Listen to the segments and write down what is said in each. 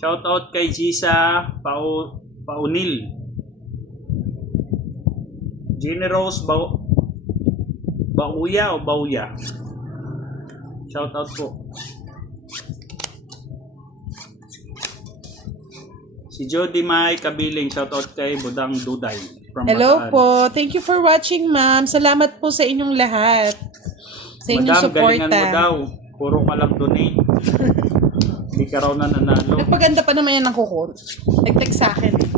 Shout out kay Gisa Paunil. Generous Bauya o Bauya. Shout out po. Si Jody May Kabiling, shout out kay Budang Duday. From Hello Bataan. po. Thank you for watching, ma'am. Salamat po sa inyong lahat. Sa inyong Madam, galingan mo suporta. daw. Puro ka lang donate. Hindi ka raw nananalo. Nagpaganda pa naman yan ng kuko. Nag-text sa akin eh.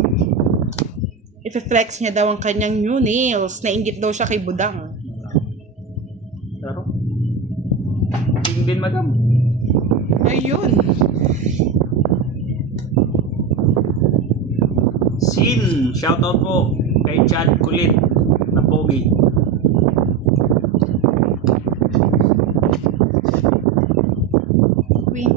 I-flex niya daw ang kanyang new nails. Nainggit daw siya kay Budang. Pero, din madam. Ayun. Sin, shout out po kay Chad Kulit na pogi. Wait.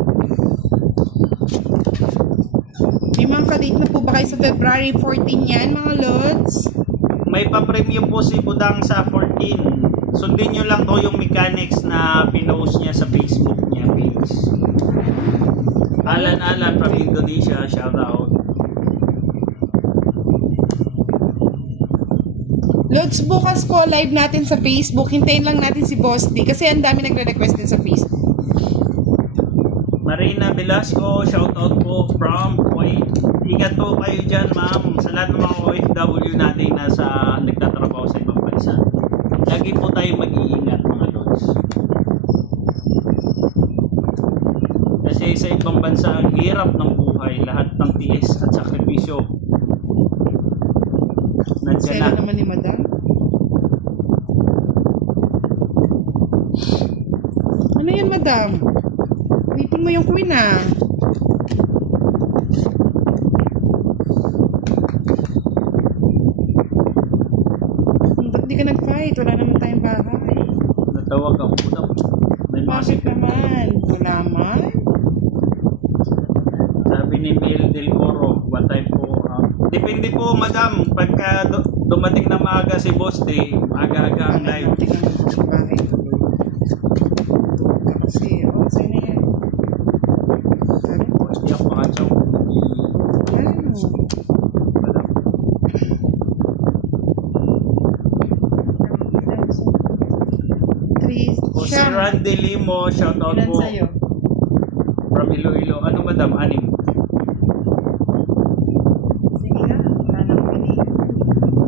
May mga kadate na po ba kayo sa February 14 yan, mga lods? May pa-premium po si Budang sa 14. Sundin nyo lang to yung mechanics na pinost niya sa Facebook niya page. Alan from Indonesia, shout out. Lods, bukas po live natin sa Facebook. Hintayin lang natin si Boss D kasi ang dami nagre-request din sa Facebook. Marina Velasco, shout out po from Kuwait. Ingat po kayo dyan, ma'am. Sa lahat ng mga OFW natin na nagtatrabaho sa ibang bansa. Lagi po tayo mag-iingat, mga lods. Kasi sa ibang bansa, ang hirap ng buhay. Lahat ng tiis at sakripisyo. Nandiyan na. Sela naman ni Madam. Ano yan, Madam? Ipin mo yung queen ah. Ba't di ka nag-fight? Wala naman tayong bahay. Natawag ako po daw. May mga Bakit naman? Wala man? Sabi ni Mel Del Coro, what time po? Depende po, madam. Pagka dumating na maaga si Boss Day, aga-aga ang live. Tingnan mo sa bahay. Kasi, saan na yan? Boss Day ako makatsaw. Ano? Madam. O si Randy Limo, shout out Ilan po. sa'yo? From Iloilo. Ano madam? Anim. Sige nga, wala nang pili.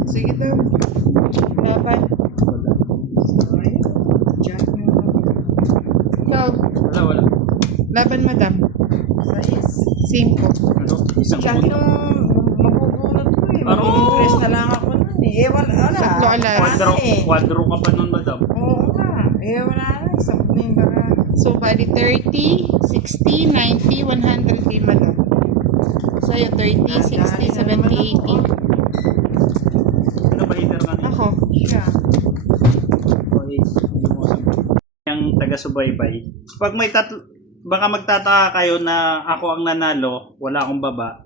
Sige daw. Laban. Sorry. Diyan yung Ikaw. Wala. laban, madam. Sais. 5. Ano? Isang Diyan punto. yung mabubunot ko eh. Ano? Mag-interest na lang ako nun eh. Eh, wala. Tatlo alas. Quadro ka pa nun, madam. Oo nga. Eh, wala na. Isang na yung baka. So, bali 30, 60, 90, 100 kay Madam. Sa'yo, 30, 60, 70, 80. Ano ba hitter ka niya? Ako. Siya. Yung taga-subaybay. Pag may baka magtataka kayo na ako ang nanalo, wala akong baba.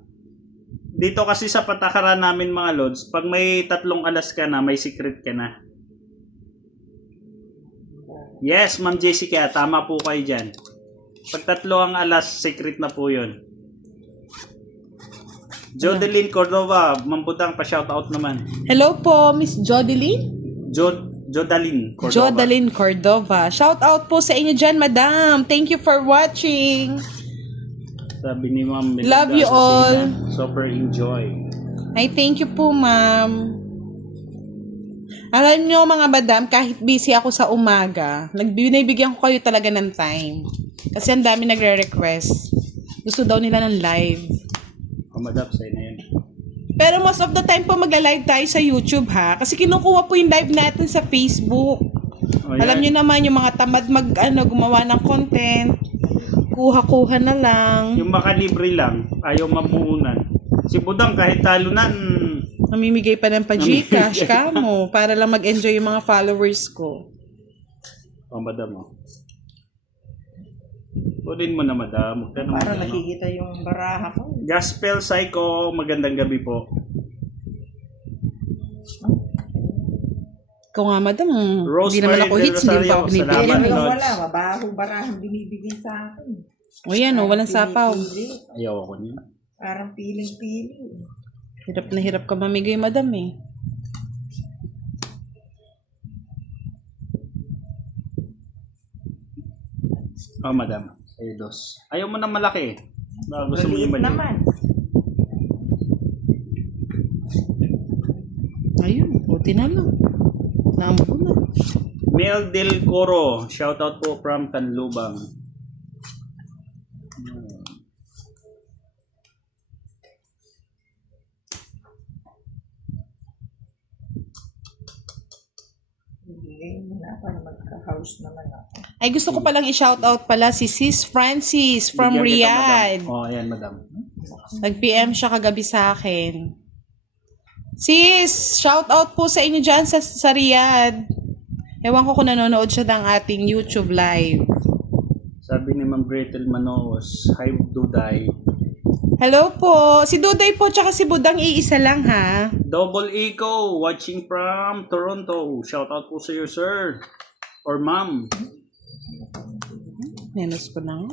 Dito kasi sa patakaran namin mga lods, pag may 3 alas ka na, may secret ka na. Yes, Ma'am Jessica, tama po kayo dyan. Pag 3 ang alas, secret na po yun. Jodeline Cordova, Mamputang, pa-shoutout naman. Hello po, Miss Jodeline? Jodaline Cordova. Jodeline Cordova. Shout out po sa inyo dyan, Madam. Thank you for watching. Sabi ni Ma'am Melinda Love you all. Susina, super enjoy. Ay, thank you po, ma'am. Alam nyo, mga madam, kahit busy ako sa umaga, nagbibigyan ko kayo talaga ng time. Kasi ang dami nagre-request. Gusto daw nila ng live. Madam, sa'yo na yun. Pero most of the time po magla-live tayo sa YouTube ha. Kasi kinukuha po yung live natin sa Facebook. Oh, Alam yan. nyo naman yung mga tamad gumawa ng content. Kuha-kuha na lang. Yung makalibre lang, ayaw mamuhunan. Si Budang kahit talo na, Namimigay pa ng pa-Gcash ka mo para lang mag-enjoy yung mga followers ko. madam mo. Kunin mo na, madam. Huwag ka naman, Para ano. nakikita yung baraha ko. Gospel Psycho, magandang gabi po. Ikaw nga, madam. Hindi Rosemary naman ako Del hits, hindi Rosario, pa ako binibigyan. salamat. Kaya Lods. wala, mabahong barahang binibigay sa akin. O yan, o, walang sapaw. Pili-pili. Ayaw ako niya. Parang piling-pili. Hirap na hirap ka mamigay, madam eh. Oh, madam. Ay, dos. Ayaw mo na malaki. Baka gusto mo yung Maliit maliit. naman. Ayun, buti na lang. Naambo na. Mel Del Coro. Shoutout po from Canlubang. Bigay mo na para magka-house naman ako. Ay, gusto ko palang i-shoutout pala si Sis Francis from Bigyan kita, Riyadh. madam. Oh, ayan, madam. Nag-PM siya kagabi sa akin. Sis, shoutout po sa inyo dyan sa Riyadh. Ewan ko kung nanonood siya ng ating YouTube live. Sabi ni Ma'am Gretel Manoos, hi Duday. Hello po. Si Duday po tsaka si Budang iisa lang ha. Double Eco, watching from Toronto. Shoutout po sa iyo, sir. Or ma'am. Menos ko lang.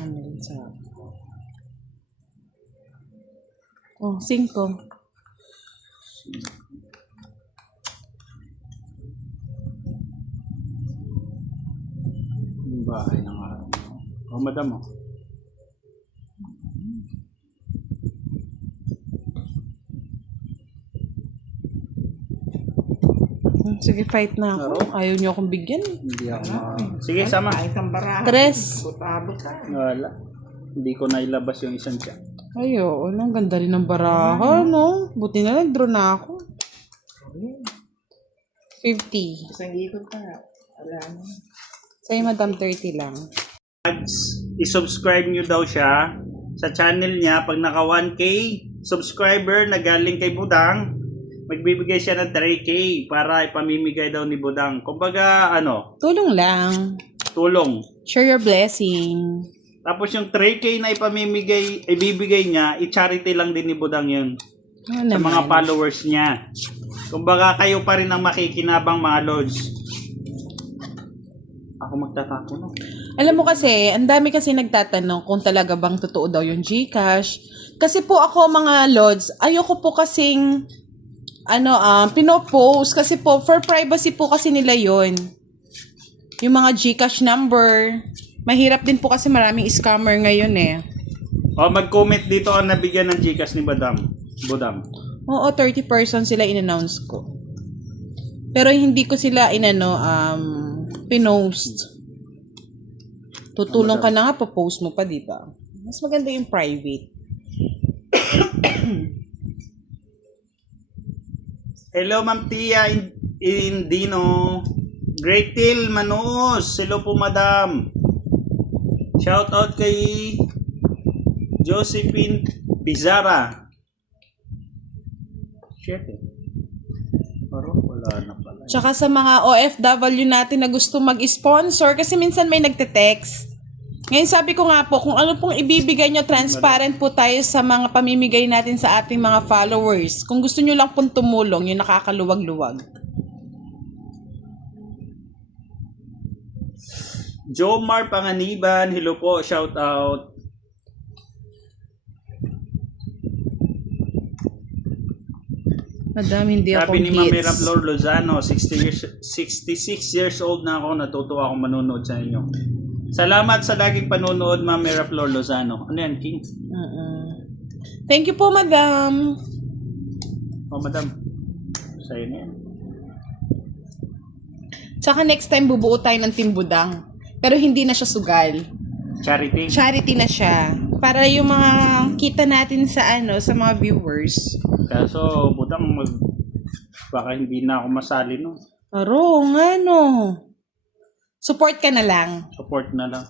Ano yun sa... Oh, 5. Yung bahay ng araw. Oh, madam. Oh. Sige, fight na ako. Ayaw niyo akong bigyan. Hindi ako Sige, sama. Ay, isang baraha. 3. Butabot ka. Wala. Hindi ko na ilabas yung isang siya. Ayo, ang ganda rin ng baraha, no? Buti na nag-draw na ako. 50. Isang ikot ka. Wala na. Sa'yo, madam, 30 lang. I-subscribe nyo daw siya sa channel niya. Pag naka 1K subscriber na galing kay Budang, magbibigay siya ng 3K para ipamimigay daw ni Budang. Kumbaga, Tulong lang. tulong. Share your blessing. Tapos yung 3K na ibibigay niya, i-charity lang din ni Budang yun. Ano Sa mga naman? followers niya. Kumbaga, kayo pa rin ang makikinabang, mga lords. Ako magtatako, no? Alam mo kasi, ang dami kasi nagtatanong kung talaga bang totoo daw yung GCash. Kasi po ako, mga lods, ayoko po kasing pinopost kasi po for privacy po kasi nila yon. Yung mga GCash number. Mahirap din po kasi maraming scammer ngayon eh. O, mag-comment dito ang nabigyan ng Gcash ni Budang. Oo, 30 persons sila in-announce ko. Pero hindi ko sila pinost. Tutulong ka na nga, pa-post mo pa, di ba? Mas maganda yung private. Hello, Ma'am Tia Indino. Great Till Manos. Hello po, Madam. Shout out kay Josephine Pizarra. Shit eh. Parang wala na pala. Tsaka sa mga OFW natin na gusto mag-sponsor, kasi minsan may nagte-text. Ngayon sabi ko nga po, kung ano pong ibibigay nyo, transparent po tayo sa mga pamimigay natin sa ating mga followers. Kung gusto nyo lang pong tumulong, yung nakakaluwag-luwag. Jomar Panganiban, hello po, shout out. Madam, hindi ako Sabi ni Ma'am gets. Miraflor Lozano, 66 years old na ako, natutuwa akong manonood sa inyo. Salamat sa laging panonood, Ma'am Miraflor Lozano. Ano yan, King? Thank you po, madam. Oh, madam. Sa'yo na yan. Tsaka next time bubuo tayo ng Team Budang. Pero hindi na siya sugal. Charity. Charity na siya. Para yung mga kita natin sa sa mga viewers. Kaso, Budang, baka hindi na ako masali, no? Aro, support ka na lang. Support na lang.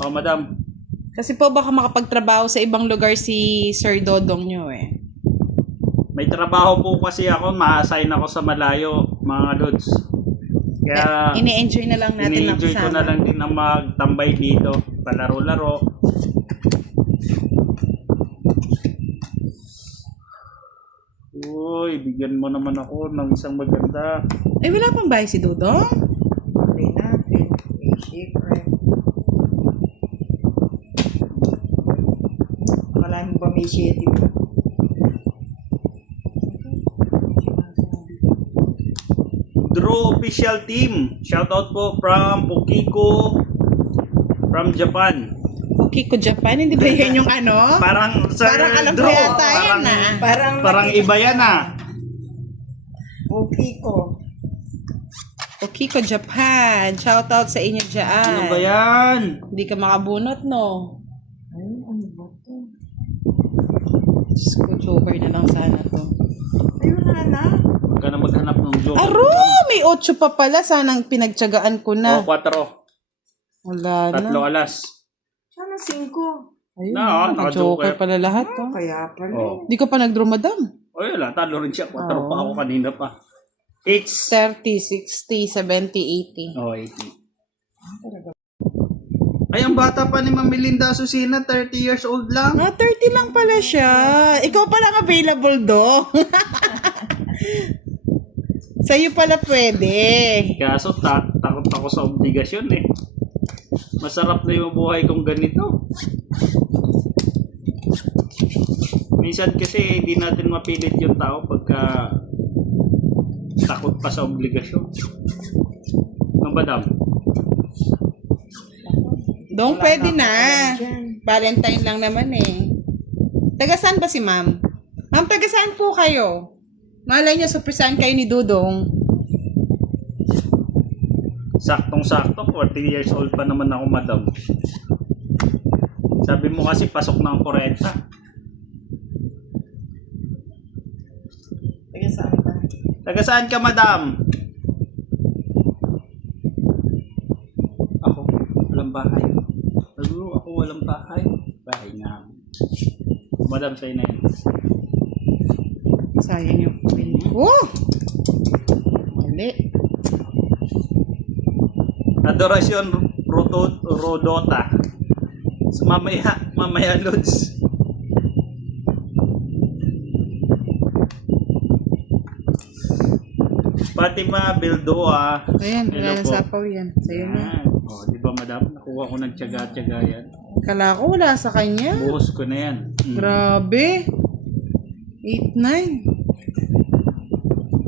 Oh, madam. Kasi po baka makapagtrabaho sa ibang lugar si Sir Dodong nyo eh. May trabaho po kasi ako, ma-assign ako sa malayo, mga lods. Kaya, Ini-enjoy na lang natin ini-enjoy ko na lang din na magtambay dito. Palaro-laro. Uy, bigyan mo naman ako ng isang maganda. Eh, wala pang bahay si Dodong? Huli natin. May secret. pa may 7 pa. Draw official team. Shoutout po from Pokiko from Japan. Okay ko Japan, hindi ba yan yung ano? Parang Sir Parang alam ko Draw. yata yan ah. Parang iba yan ah. Okay ko. Okay ko Japan. Shoutout sa inyo dyan. Ano ba yan? Hindi ka makabunot, no? Ay, ano ba to? Diyos ko, joker na lang sana to. Ay, wala na. Huwag ka na maghanap ng joke. Aro! May 8 pa pala. Sanang pinagtyagaan ko na. O, 4. Wala na. 3 alas. Sana 5. Ayun, Na, joker naka-joker. pala lahat. Oh. Kaya pala. Oh. Di ka pa nag-draw, madam. O, yun lang. Talo rin siya. 4 Oo. pa ako kanina pa. It's 30, 60, 70, 80. Oh, 80. Ay, ang bata pa ni Ma'am Melinda Asusina, 30 years old lang. Ah, 30 lang pala siya. Ikaw pa lang available do. Sa'yo pala pwede. Kaso takot ako sa obligasyon eh. Masarap na yung buhay kong ganito. Minsan kasi hindi natin mapilit yung tao pagka takot pa sa obligasyon. Ano ba, Dam? Dong, pwede na. Dyan. Valentine lang naman eh. Taga saan ba si ma'am? Ma'am, taga saan po kayo? Malay niyo, surprisahan kayo ni Dudong. Saktong-sakto, 40 years old pa naman ako, madam. Sabi mo kasi pasok na ang 40. Taga saan ka? Taga saan ka, madam? Ako, walang bahay. Naguro ako, walang bahay. Bahay nga. Madam, sa'yo na yun. Sayang yung pin ko. Mali. Adorasyon Rodota. Mamaya, Lods. Fatima Bildoa. Ayan, Hello wala na po. sapaw yan. Sa'yo na. Yan. O, di ba, madam? Nakuha ko ng tiyaga-tiyaga yan. Kala ko wala sa kanya. Buhos ko na yan. Grabe. 8-9.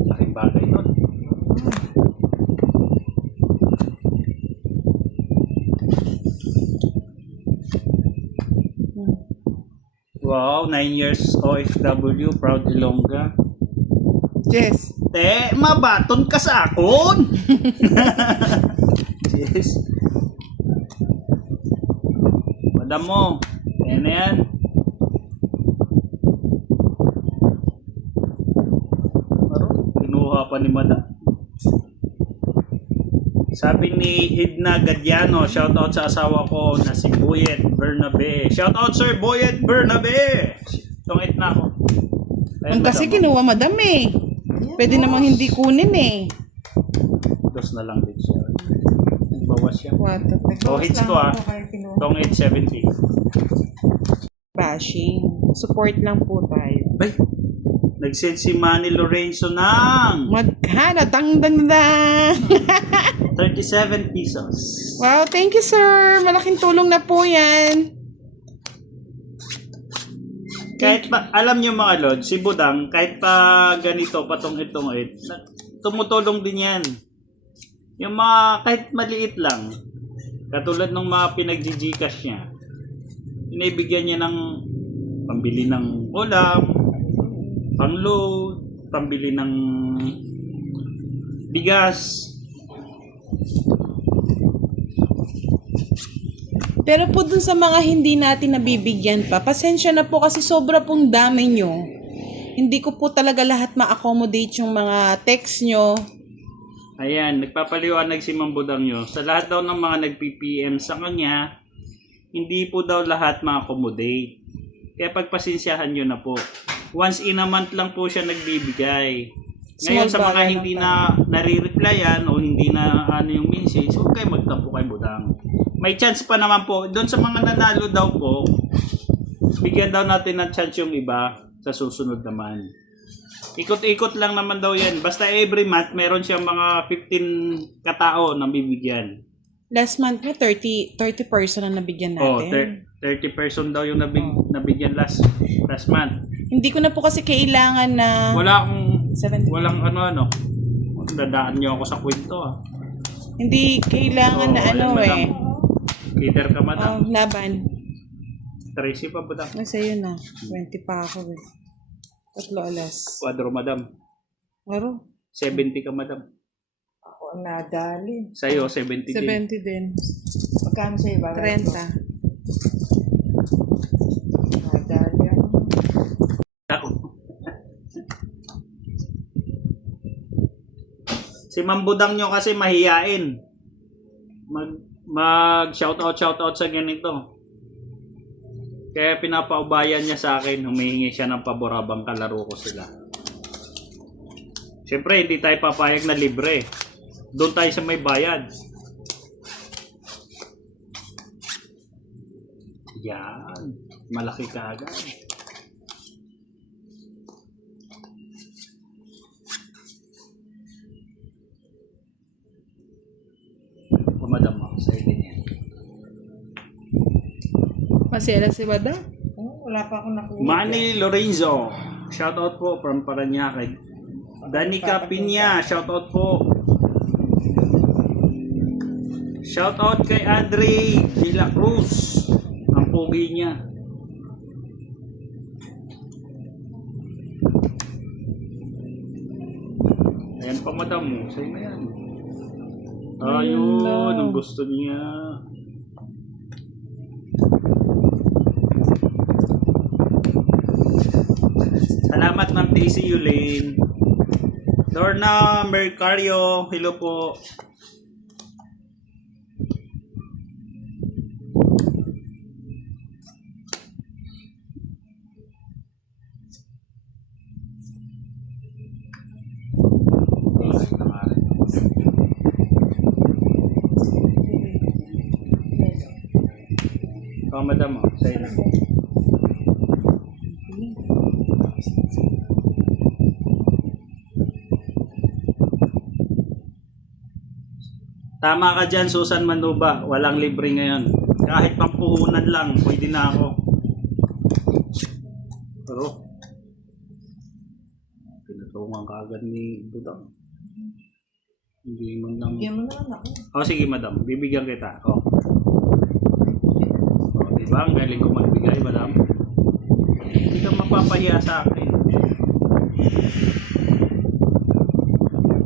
Laking bagay nun. Wow, 9 years OFW, proud Ilongga. Yes. Te, mabaton ka sa akon! Yes. Madam mo, yan na yan. Aro, kinuha pa ni Madam. Sabi ni Edna Gadiano, shoutout sa asawa ko na si Boyet Bernabe. Shoutout Sir Boyet Bernabe! Tungit na ako. Ang kasi kinuha madam eh. Pwede namang hindi kunin eh. Dos na lang din siya. Bawas siya. What? So hits ko ah. Tong 870. Bashing. Support lang po tayo. Bay! Nag-send si Manny Lorenzo ng Magkana, dang. 37 pesos. Wow, thank you sir. Malaking tulong na po yan. Kahit pa, alam niyo mga lord, si Budang, kahit pa ganito, patong itong tumutulong din yan. Yung mga, kahit maliit lang, katulad ng mga pinag-gcash niya, inibigyan niya ng pambili ng ulam, pang-load, pambili ng bigas. Pero po dun sa mga hindi natin nabibigyan pa, pasensya na po kasi sobra pong dami nyo. Hindi ko po talaga lahat ma-accommodate yung mga text nyo. Ayan, nagpapaliwanag si Ma'am Budang nyo. Sa lahat daw ng mga nag-PPM sa kanya, hindi po daw lahat ma-accommodate. Kaya pagpasensyahan nyo na po. Once in a month lang po siya nagbibigay. Ngayon Small sa mga bagay hindi lang na nare-replyan o hindi na ano yung message, huwag kayo magtampo kay Budang. May chance pa naman po. Doon sa mga nanalo daw po, bigyan daw natin ng chance yung iba sa susunod naman. Ikot-ikot lang naman daw yan. Basta every month, meron siyang mga 15 katao na bibigyan. Last month nga, 30 person ang nabigyan Oh, natin. 30 person daw yung nabigyan last month. Hindi ko na po kasi kailangan na... Walang 70. ano. Dadaan niyo ako sa kwento ah. Hindi kailangan na ano madam. eh. Leader ka madam. Laban. Tracy pa madam. Nasa yun na. 20 pa ako eh. 3 alas. Quadro madam. Laro. 70 ka madam. Ako ang nadali. Sa'yo 70 din. 70 din. Magkano sa'yo ba? 30. Nadali ako. Ako. Si Mambudang nyo kasi mahiyain. Mag shoutout sa ganito. Kaya pinapaubayan niya sa akin, humihingi siya ng pabor habang kalaro ko sila. Siyempre, hindi tayo papayag na libre. Doon tayo sa may bayad. Yan. Malaki ka agad. Madam mo, sa din yan. Masela si Bada? Wala pa ako nakuha. Manny Lorenzo, shoutout po from Paranaque. Danica Piña, shoutout po. Shoutout kay Andre de la Cruz. Ang pogi niya. Ayan pa madam mo, sa'yo na yan. Ayun, ang gusto niya. Salamat ng TCU Lane. Lorna Mercario, hello po. Oh, madam, sa'yo na. Tama ka dyan, Susan Manuba. Walang libre ngayon. Kahit pampuhunan lang, pwede na ako. Pero, pinatulungan ka agad ni Budang. Hindi man lang. Bigyan mo naman ako. Oh, sige madam. Bibigyan kita. Oh. Oh, diba? Ang galing ko magbigay, madam. Hindi ka mapapahiya sa akin.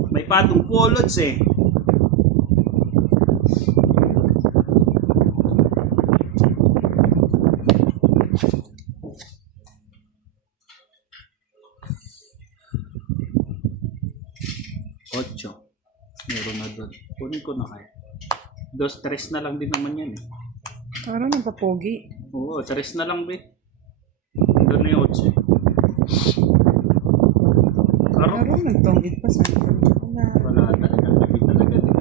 May patong pulots eh. Ocho. Meron na doon. Kunin ko na kaya. 2-3 na lang din naman yan eh. Parang napapogi. Oo, 3 na lang be. Doon na yung 8. Parang nagtonggit pa sa Wala talaga. Gabi talaga din.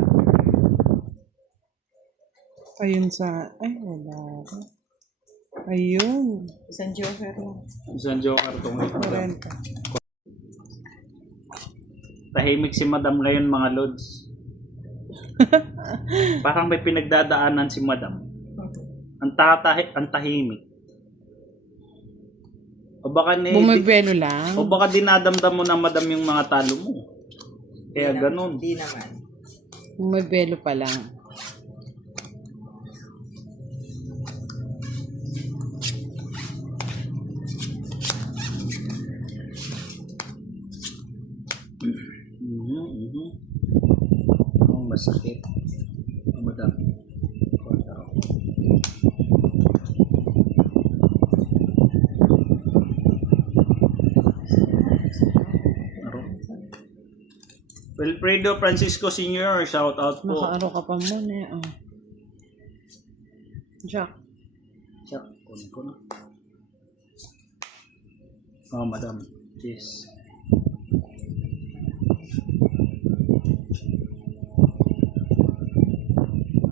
Ayun sa... Ay, wala. Ayun. Isang joker lang. Isang joker itong ito. 40. Tahimik si madam ngayon mga lods. Parang may pinagdadaanan si madam. Ang tahimik. O baka Bumibelo lang. o baka dinadamdam mo na madam yung mga talo mo. Kaya ganun. Hindi naman. Bumibelo pa lang. Ang masakit. Ang madam. Wilfredo Francisco Sr., shout out po. Nakaaro ka pa muna eh. Oh. Jack. Check, kunin ko na. Oh, madam. Cheers.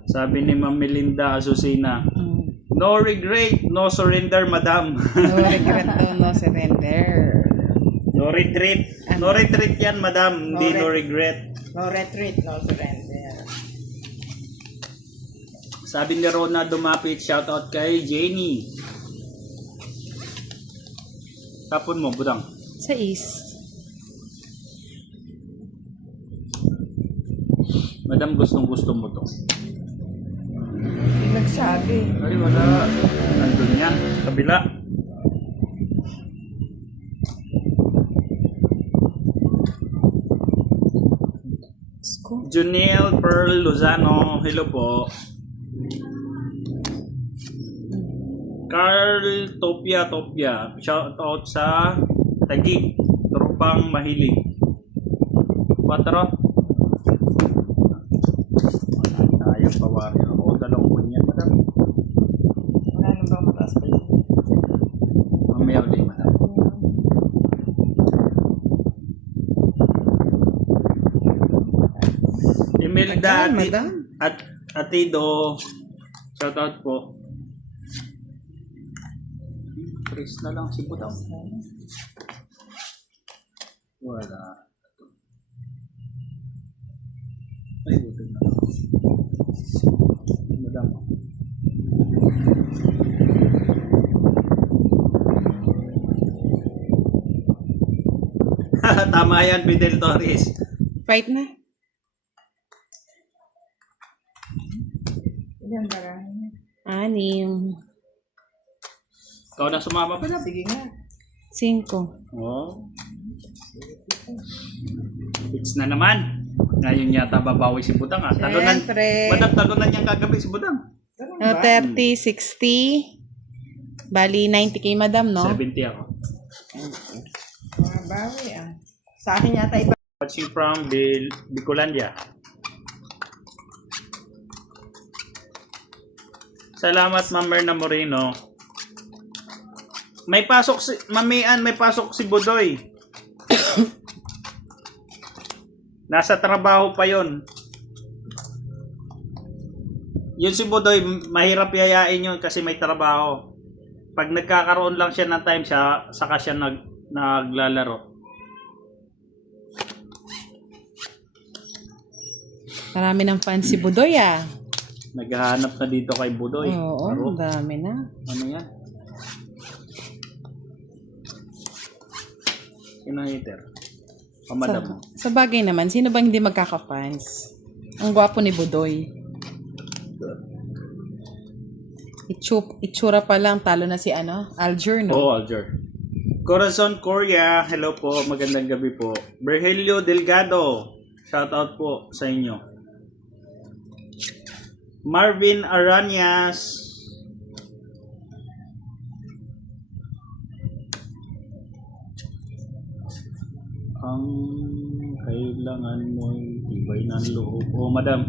Sabi ni Ma'am Melinda Azucena, no regret, no surrender, madam. No regret daw, no surrender. No retreat. No retreat yan, madam. Hindi no regret. No retreat, no surrender. Sabi ni Rona Dumapit, shoutout kay Jenny. Tapon mo, budang. Sa is. Madam, gustong-gusto mo to. Yung nagsabi. Ay, wala. Nandun yan. Kabila. Sko. Juniel Pearl Lozano. Hello po. Carl Topia. Shoutout sa Taguig. Tropang mahilig. 4. Ayaw pa warrior. O, 2 yan, madam. Wala nang bang mataas pa yun. Mamaya ulit, madam. Imelda Ayan, madam. at Atido. Shoutout po. Chris na lang si Budang. Wala. Ay, buti na lang. Madam. Tama yan, Fidel Torres. Fight na. Ilan barahan niya? 6. Ikaw na sumama pa na. Sige nga. 5. Oh. Hits na naman. Ngayon yata babawi si Budang. Talunan. Siyempre. Madam, talunan niyang kagabi si Budang. Ganun No, ba? 30, 60. Bali, 90k, madam, no? 70 ako. Mga bawi ah. Sa akin yata iba. Watching from Bicolandia. Salamat, Ma'am Merna Moreno. May pasok si Mamian, may pasok si Budoy. Nasa trabaho pa yon. Yun si Budoy, mahirap yayain yun kasi may trabaho. Pag nagkakaroon lang siya ng time siya, saka siya naglalaro. Marami ng fans si Budoy, ah. Naghahanap na dito kay Budoy. Oo, Laro. ang dami na. Ano yan? Sino hater? Pamadam mo. Sa bagay naman, sino bang hindi magkaka-fans? Ang gwapo ni Budoy. Itsura pa lang, talo na si Alger, no? Oo, Alger. Corazon Korea, hello po, magandang gabi po. Virgilio Delgado, shout out po sa inyo. Marvin Aranias, ang kailangan mo ay tibay ng loob. Oh, madam.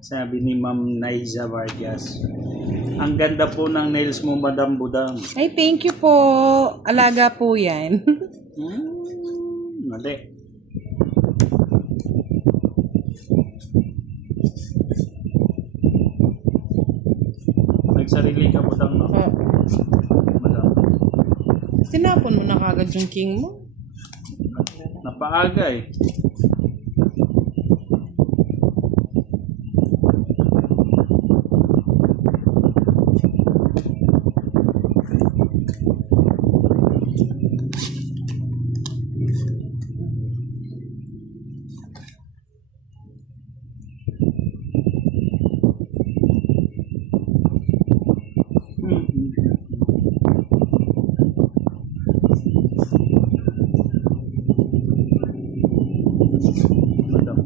Sabi ni Ma'am Naiza Vargas, ang ganda po ng nails mo, Madam Budang. Ay, thank you po. Alaga po yan. Mali. Nagsarili ka, Budang, no? Oh, Madam. tinapon mo na kagad yung king mo. Napaaga eh. Madam.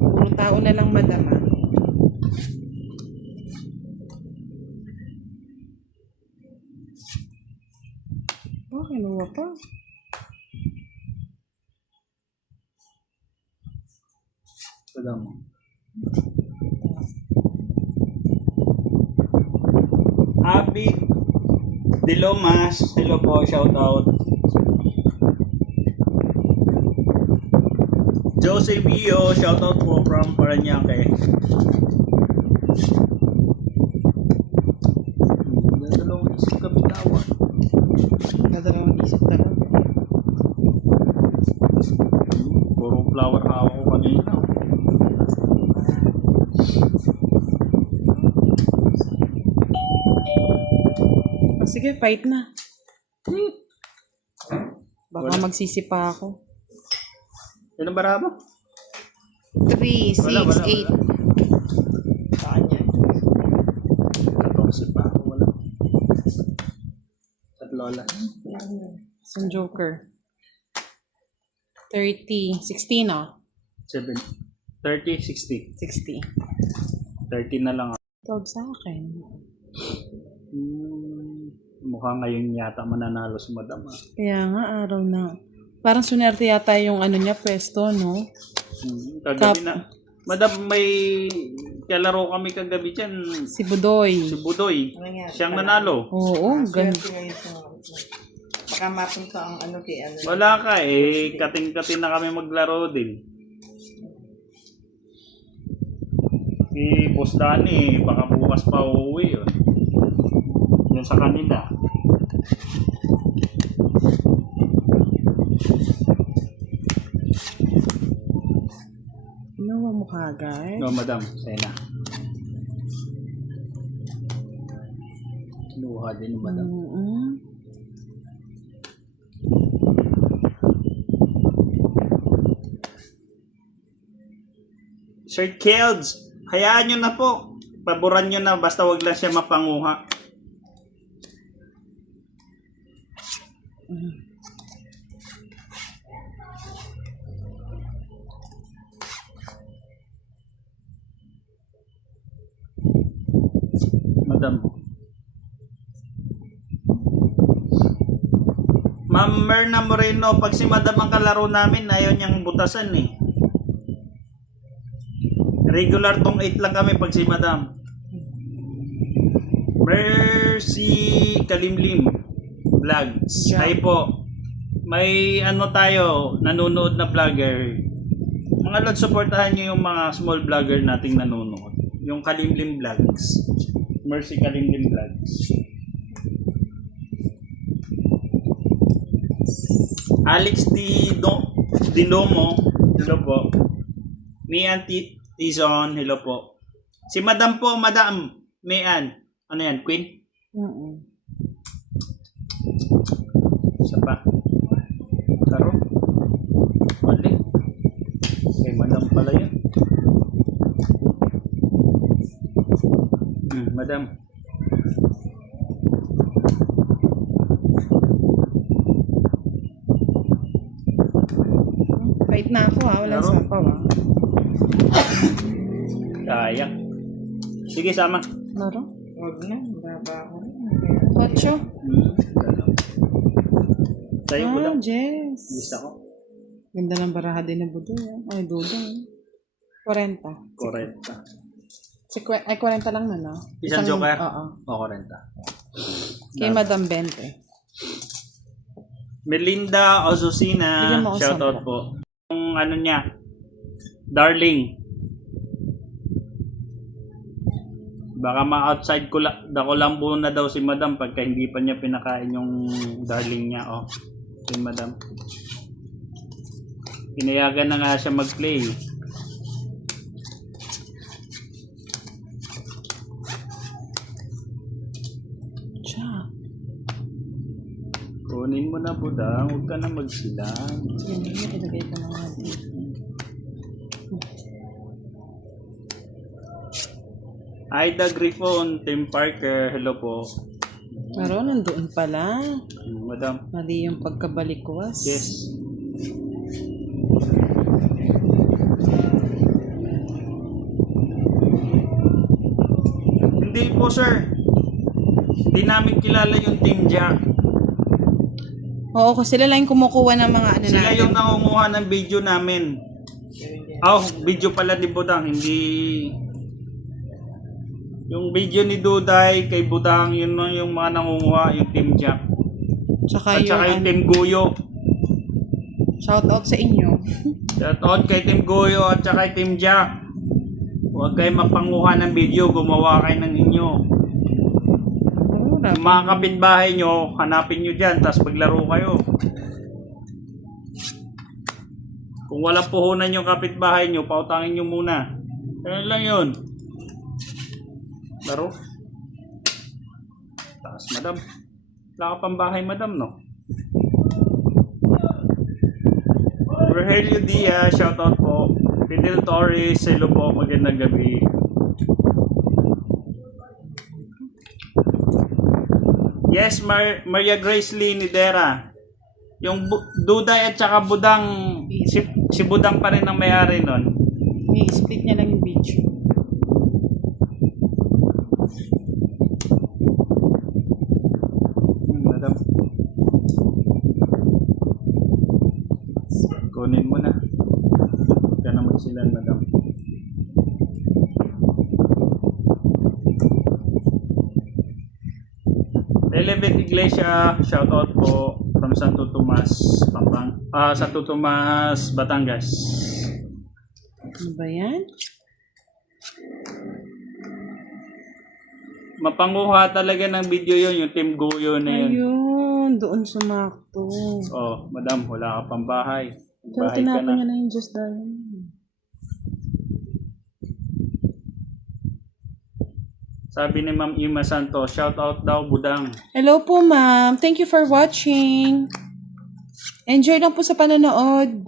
Puro tao na lang, madam, ah. Oh, kinuha pa. Madam. Abby Dilomas, hello po, shout out. Jose Vio, shout out po from Paranaque. Dalawang isip ka bitawan. Nadalawang isip talaga. Puro flower hawak ko kanina. Oh, sige, fight na. Baka Wala. magsisipa ako. Yan ang baraha mo? 3, 6, Wala, 8. Sa kanya. 14 pa ako. Wala. At lola. Isang joker. 30, 16 oh. 7. 30, 60. 60. 30 na lang ako. 12 sa akin. Mukhang ngayon yata mananalo si madam. Kaya nga, araw na. Parang sunerte yata yung ano niya, pwesto, no? Kagabi na. Madam, may kalaro kami kagabi dyan. Si Budoy. Si Budoy. Ano nga? Siyang nanalo. Oo, Swerte ganun. ngayon sa baka mapunta ang ano kay ano. Wala ka eh. Kating-kating na kami maglaro din. Si Boss Danny, baka bukas pa uuwi yun. Yan sa kanila. Ano mo kagad? No, madam. Sa'yo na. Luha din ni madam. Sir Kelds, hayaan nyo na po. Paboran nyo na basta wag lang siya mapanguha. Madam. Ma'am Merna Moreno, pag si Madam ang kalaro namin, ayaw niyang butasan eh. Regular tong 8 lang kami pag si Madam. Mercy Kalimlim Vlogs. Hi po. May ano tayo, nanonood na vlogger. Mga lord, supportahan niyo yung mga small vlogger nating nanonood. Yung Kalimlim Vlogs. Mercy Kalimlim Vlogs. Alex Dinomo, hello po. Mian Tizon, hello po. Si Madam po, Madam Mian. Ano yan, Queen? Isa pa. Karo? Wali. Kay Madam pala yan. Madam. Fight na ako ha, walang Laro? sapaw ha. Kaya. Sige, sama. Laro? Huwag na, baba ako. 8. Ganun. Sa'yo ko lang. Jess. Gusto ko. Ganda ng baraha din ng Budoy. Ay, Dudong. 40. Correct. Ay, 40 lang na, no? Isang joker? Oo. O, 40. Kay Madam 20. Melinda Osusina, Bigyan mo ako shoutout sample. po. Yung ano niya, Darling. Baka ma-outside ko Dakulambo na daw si Madam pagka hindi pa niya pinakain yung Darling niya. Oh, si Madam. Pinayagan na nga siya mag-play. Siya. Kunin mo na budang, huwag ka na magsilang. Sige, may ilagay ko na nga dito. Aida Griffon, Tim Parker, hello po. Pero nandoon pala. Madam, Mali yung pagkabalikwas. yes. Hindi po sir. Hindi namin kilala yung Team Jack. Oo, kasi sila lang yung kumukuha ng mga ano Sila natin. yung nangunguha ng video namin. Video pala ni Budang, hindi... Yung video ni Duday kay Budang, yun yung mga nangunguha, yung Team Jack. Tsaka At saka yung yung Team Guyo. shout out sa inyo. Shout out kay Team Guyo at saka kay Team Jack. Huwag kayo mapanguha ng video, gumawa kayo ng inyo. Yung mga kapitbahay nyo, hanapin nyo dyan, tapos maglaro kayo. Kung walang puhunan yung kapitbahay nyo, pautangin nyo muna. Ganun lang yun. Laro. Taas, madam. Wala ka pang bahay, madam, no? Rogelio Diaz, shoutout po. Fidel Torres, hello po, magandang gabi. Yes, Maria Grace Lee Nidera. Yung Duday at saka Budang, si Budang pa rin ang may-ari nun. I-split niya lang yung video. Madam. Kunin mo na. Huwag ka na magsilan, madam. Elevate Iglesia, shoutout po from Santo Tomas, Santo Tomas, Batangas. Ano ba yan? Mapanguha talaga ng video yun, yung Team Goyo na yun. Ayun, doon sumakto. Oh, madam, wala ka pang bahay. Pero Bahay ka tinapon na. niya na yung just dahil. Sabi ni Ma'am Ima Santos, shoutout daw, Budang. Hello po, ma'am. Thank you for watching. Enjoy lang po sa panonood.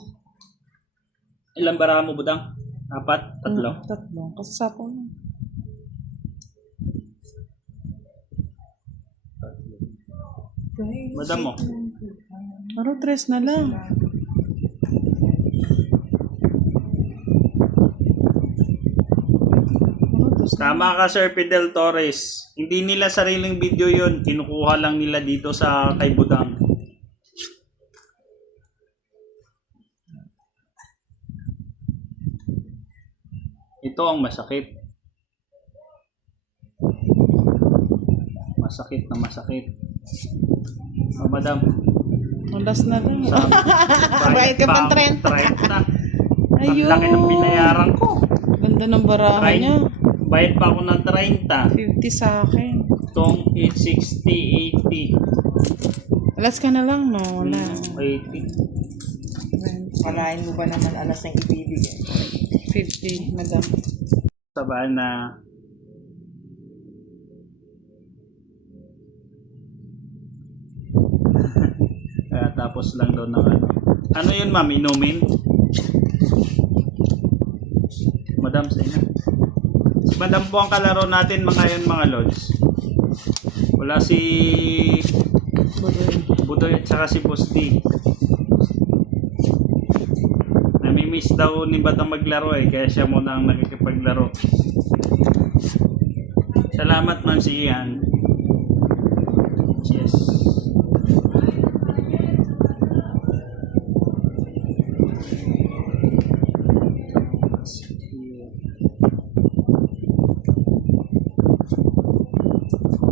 Ilang baraha mo, Budang? 4? 3? Tatlo. Kasi sa po. Madam mo. Paro 3 na lang. Tama ka, Sir Fidel Torres. Hindi nila sariling video yun. Kinukuha lang nila dito sa kay Budang. Ito ang masakit. Masakit na masakit. Oh, madam. Alas na lang. Sa Bayad ka pang 30. 30. Ang Ayun. laki ng binayaran ko. Ganda ng baraha niya. Bayad pa ako ng 30. 50 sa akin. Itong 60, 80. Alas ka na lang, no? Wala. 80. Malain mo ba naman alas ng ibibigay? 50, madam. Sabana. Tapos lang daw ng ano. Ano yun, ma'am? Inumin? Madam, sa inyo. Si madam po ang kalaro natin mga yun, mga lods. Wala si Budoy at saka si Boss D. Namimiss daw ni Batang maglaro kaya siya muna ang nakikipaglaro. Salamat, ma'am, si Ian. Yes.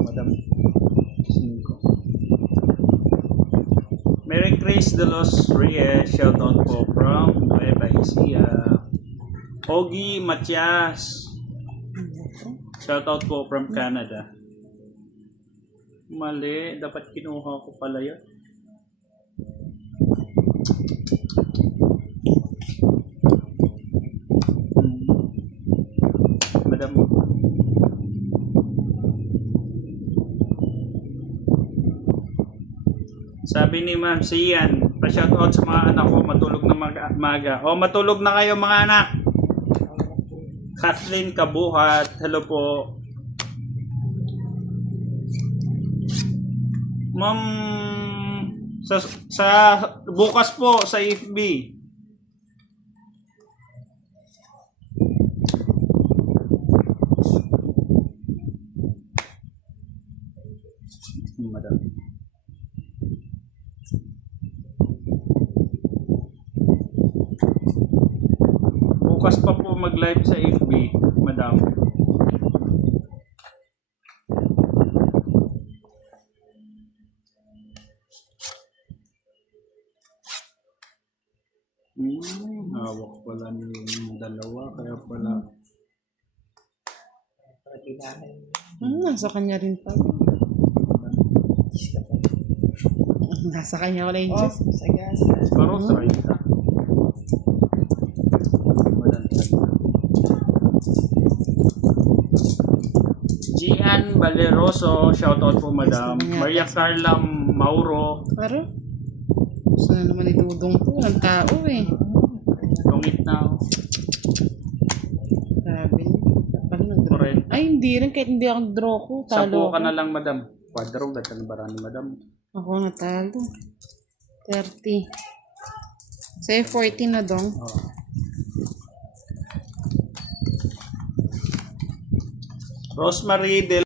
Madam. 5. Merry Chris de los Reyes, shoutout po from Nueva Ecija. Ogie Matias, shoutout po from Canada. Mali, dapat kinuha ko pala yun. Madam. Sabi ni Ma'am Sian, pa-shoutout sa mga anak ko, matulog na maga. O, matulog na kayo mga anak. Kathleen Kabuhat, hello po. Ma'am, sa bukas po sa FB. Madam. Bukas pa po mag-live sa FB, madam. Hawak pala yung dalawa, kaya pala kailangan. Nasa kanya rin pa. Nasa kanya wala yung Oh, Diyos. sa gas. Parang 30. Walang 30. Gian Valeroso, shoutout po madam. Yes, Maria Carla Mauro, Pero, gusto na naman itudong to. Walang tao eh. tungit na. Grabe. Parang nag-draw. Correct. Ay, hindi rin. Kahit hindi ako draw ko. Sampu Talo ka ako. na lang madam. Quadro, gata na barani madam. Ako natalo. 30. Sa'yo 40 na dong. Oh. Rosemary De